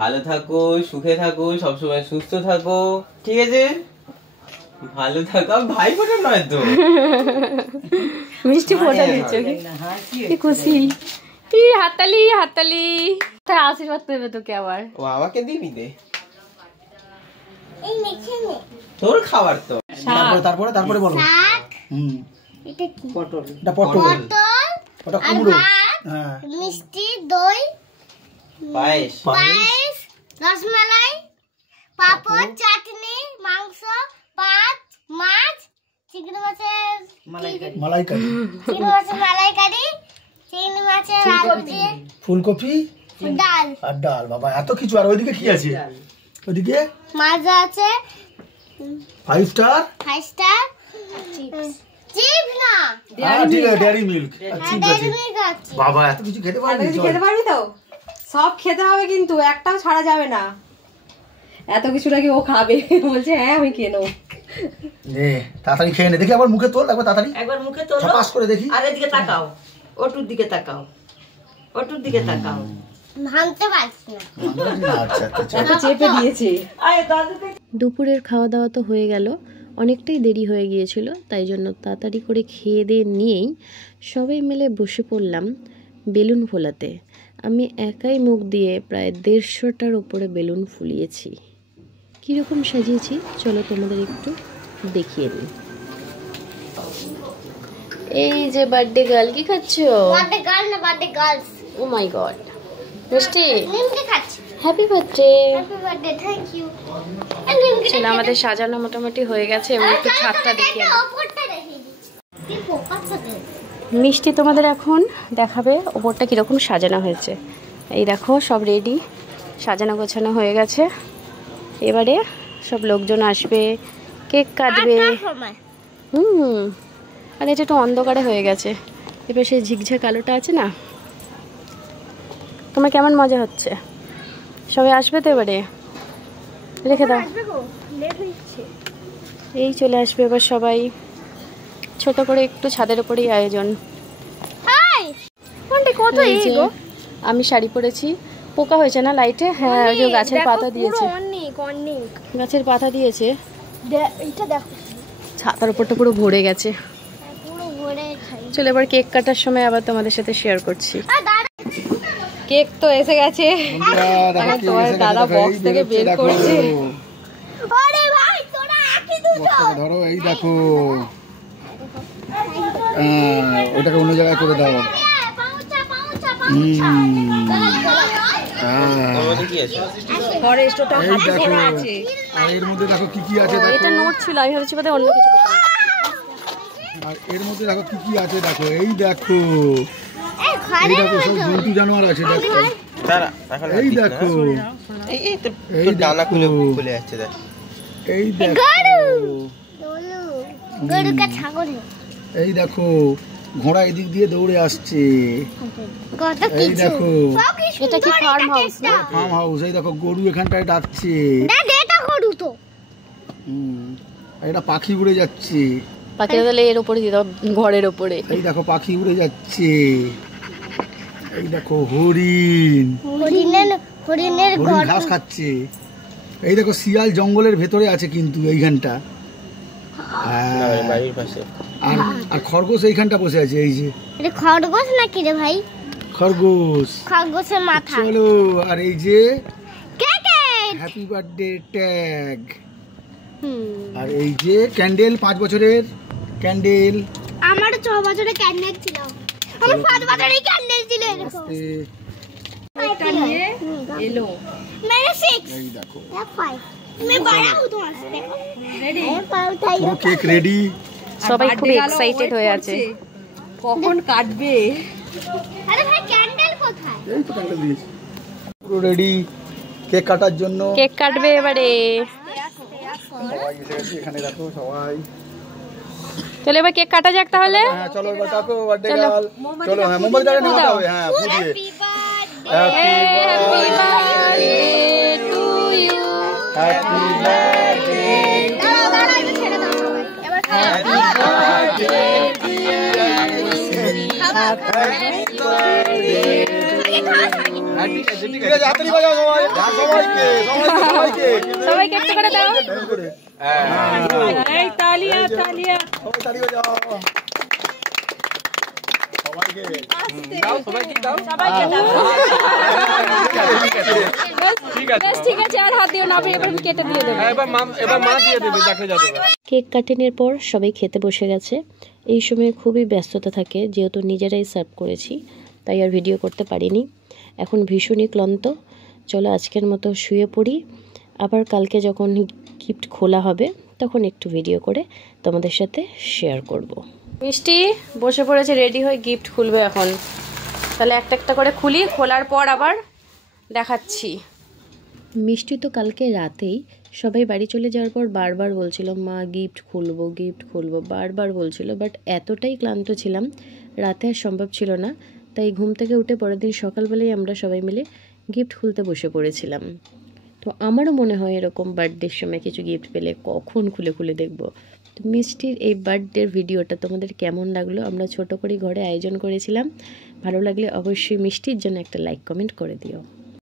ভালো থাকো, সুখে থাকো, সবসময় সুস্থ থাকো, ঠিক আছে? ভালো থাকো। ভাই ফোটা নয় তো, মিষ্টি ফোটা দিচ্ছে। কি খুশি! হাততালি হাততালি। তাই আশীর্বাদ দেবে তোকে আবার। ও আমাকে দিবি দে, তোর খাবার তো। তারপরে তারপরে বলো। এটা কি? পটল। এটা পটল। ওটা কুমড়ো। হ্যাঁ। মিষ্টি, দই, পায়েস, রসমালাই, পাপড়, চাটনি, মাংস, ভাত, মাছ, চিংড়ি মাছের মালাইকারি, চিংড়ি মাছের মালাইকারি, চিংড়ি মাছের আলু দিয়ে ফুলকপি, ডাল আর ডাল। বাবা এত কিছু। আর ওইদিকে কি আছে? ওইদিকে মাজা আছে, 5 স্টার চিপস না, ঠিক আছে, ডেয়ারি মিল্ক। ডেয়ারি মিল্ক আছে। বাবা এত কিছু খেতে পারবি? খেতে পারবি তো? সব খেতে হবে কিন্তু একটাও ছাড়া যাবে না। এত কিছু নাকি ও খাবে, বলছে হ্যাঁ আমি খেয়ে নেবো। তাড়াতাড়ি খেয়ে নে। দেখি আবার মুখে তোল, একবার তাড়াতাড়ি একবার মুখে তোলো, পাস করে দেখি। আর এদিকে তাকাও, ওটুর দিকে তাকাও, ওটুর দিকে তাকাও। ভাঙতে পারছি না। আচ্ছা আচ্ছা, এত চেপে দিয়েছে। দুপুরের খাওয়া দাওয়া তো হয়ে গেল, অনেকটাই দেরি হয়ে গিয়েছিল, তাই জন্য তাড়াতাড়ি করে খেয়ে দিয়ে নিয়েই সবাই মিলে বসে পড়লাম বেলুন ফোলাতে। আমি একাই মুখ দিয়ে প্রায় 150টার উপরে বেলুন ফুলিয়েছি। কীরকম সাজিয়েছি চলো তোমাদের একটু দেখিয়ে দিই। এই যে বার্থডে গার্ল, কি খাচ্ছ? বার্থডে গার্ল না, birthday girls. Oh my god, মিষ্টি নিমকে খাচ্ছি। Happy birthday. Happy birthday, thank you. চলো আমাদের সাজানো মোটামুটি হয়ে গেছে, এবং একটু ছাদটা দেখিয়ে মিষ্টি তোমাদের এখন দেখাবে ওপরটা কীরকম সাজানো হয়েছে। এই দেখো সব রেডি, সাজানো গোছানো হয়ে গেছে। এবারে সব লোকজন আসবে, কেক কাটবে। আর এটা একটু অন্ধকারে হয়ে গেছে, এবার সেই ঝিকঝাক আলোটা আছে না। তোমার কেমন মজা হচ্ছে? সবাই আসবে তো এবারে? রেখে দাও, এই চলে আসবে এবার সবাই। ছোট করে একটু ছাদের উপরেই আয়োজন। আমি শাড়ি পরেছি, পোকা হয়েছে না লাইটে? হ্যাঁ, ওই যে গাছের পাতা দিয়েছে, গাছের পাতা দিয়েছে। ছাতার উপরটা পুরো ভরে গেছে। চলো এবার কেক কাটার সময় আবার তোমাদের সাথে শেয়ার করছি। কেক তো এসে গেছে, তোমার দাদা বক্স থেকে বের করছে। ধরো, এই দেখো, ওটাকে অন্য জায়গায় করে দাও। এর মধ্যে দেখো কি কি আছে, এটা নোট ছিল, আমি ভাবছি বোধহয় অন্য কিছু। আর এর মধ্যে দেখো কি কি আছে, দেখো এই দেখো, এই দেখো সব জন্তু জানোয়ার আছে, দেখো এই দেখো, এই ডানা খুলে খুলে যাচ্ছে, দেখো এই দেখো, এই দেখো ঘোড়া এদিক দিয়ে দৌড়ে আসছে। এই দেখো, এটা কি ফার্ম হাউস না? Farm house. এই দেখো গরু এখানটায় ডাকছে, এটা পাখি উড়ে যাচ্ছে। পাখিরা তাহলে এর উপরে দিয়ে দাও, ঘরের উপরে। এই দেখো পাখি উড়ে যাচ্ছে। এই দেখো হরিণ, হরিণ ঘাস খাচ্ছে। এই দেখো শিয়াল জঙ্গলের ভেতরে আছে কিন্তু এইখানটা। আর খরগোশ এইখানটা বসে আছে। এই যে খরগোশ নাকি রে ভাই? খরগোশ, খরগোশের মাথা। চলো, আর এই যে হ্যাপি বার্থডে ট্যাগ, আর এই যে ক্যান্ডেল, 5 বছরের ক্যান্ডেল। আমারও 6 বছরের ক্যান্ডেল ছিল, আমার 5 বছরের ক্যান্ডেল ছিল। একটা নিয়ে এলো, মেরে 6। এই দেখো 5 मैं बड़ा हूं তোমার দেখো রেডি। পুরো কেক রেডি, সবাই খুব এক্সাইটেড হয়ে আছে কখন কাটবে। আরে ভাই ক্যান্ডেল কোথায়? এই তো ক্যান্ডেল দিয়েছি, পুরো রেডি কেক কাটার জন্য। কেক কাটবে এবারে, সবাই এসে গেছে এখানে, দেখো সবাই। চলো এবার কেক কাটা যাক তাহলে। হ্যাঁ চলো এবার কাটো বার্থডে গার্ল। চলো, হ্যাঁ মোমবাতি জ্বালিয়ে নিতে হবে। হ্যাঁ ফুদিয়ে happy birthday to you, happy birthday, দাঁড়াও দাঁড়াও এটা ছেড়ে দাও এবার happy birthday dear, happy birthday, happy ঠিক আছে, হাতালি বাজাও সবাই, সবাইকে সবাইকে সবাইকে একটু করে দাও। এই তালিয়া তালিয়া। সবাই তালি বাজাও সবাইকে। ঠিক আছে, আর হাত দিও না, এবার আমি কেটে দিয়ে দেবো। এবার মা দিয়ে দেবে যাকে যাবে। কেক কাটিংয়ের পর সবাই খেতে বসে গেছে। এই সময় খুবই ব্যস্ততা থাকে, যেহেতু নিজেরাই সার্ভ করেছি তাই আর ভিডিও করতে পারিনি। এখন ভীষণই ক্লান্ত। চলো আজকের মতো শুয়ে পড়ি, আবার কালকে যখন গিফট খোলা হবে তখন একটু ভিডিও করে তোমাদের সাথে শেয়ার করব। মিষ্টি বসে পড়েছে রেডি হয়ে, গিফট খুলবে এখন। তাহলে একটা একটা করে খুলি, খোলার পর আবার দেখাচ্ছি। মিষ্টি তো কালকে রাতেই সবাই বাড়ি চলে যাওয়ার পর বারবার বলছিল মা গিফট খুলবো বারবার বলছিল, বাট এতটাই ক্লান্ত ছিলাম রাতে আর সম্ভব ছিল না। তাই ঘুম থেকে উঠে পরের দিন সকালবেলায় আমরা সবাই মিলে গিফট খুলতে বসে পড়েছিলাম। তো আমারও মনে হয় এরকম বার্থডের সময় কিছু গিফট পেলে কখন খুলে খুলে দেখব। তো মিষ্টির এই বার্থডের ভিডিওটা তোমাদের কেমন লাগলো? আমরা ছোট করে ঘরে আয়োজন করেছিলাম। ভালো লাগলে অবশ্যই মিষ্টির জন্য একটা লাইক কমেন্ট করে দিও।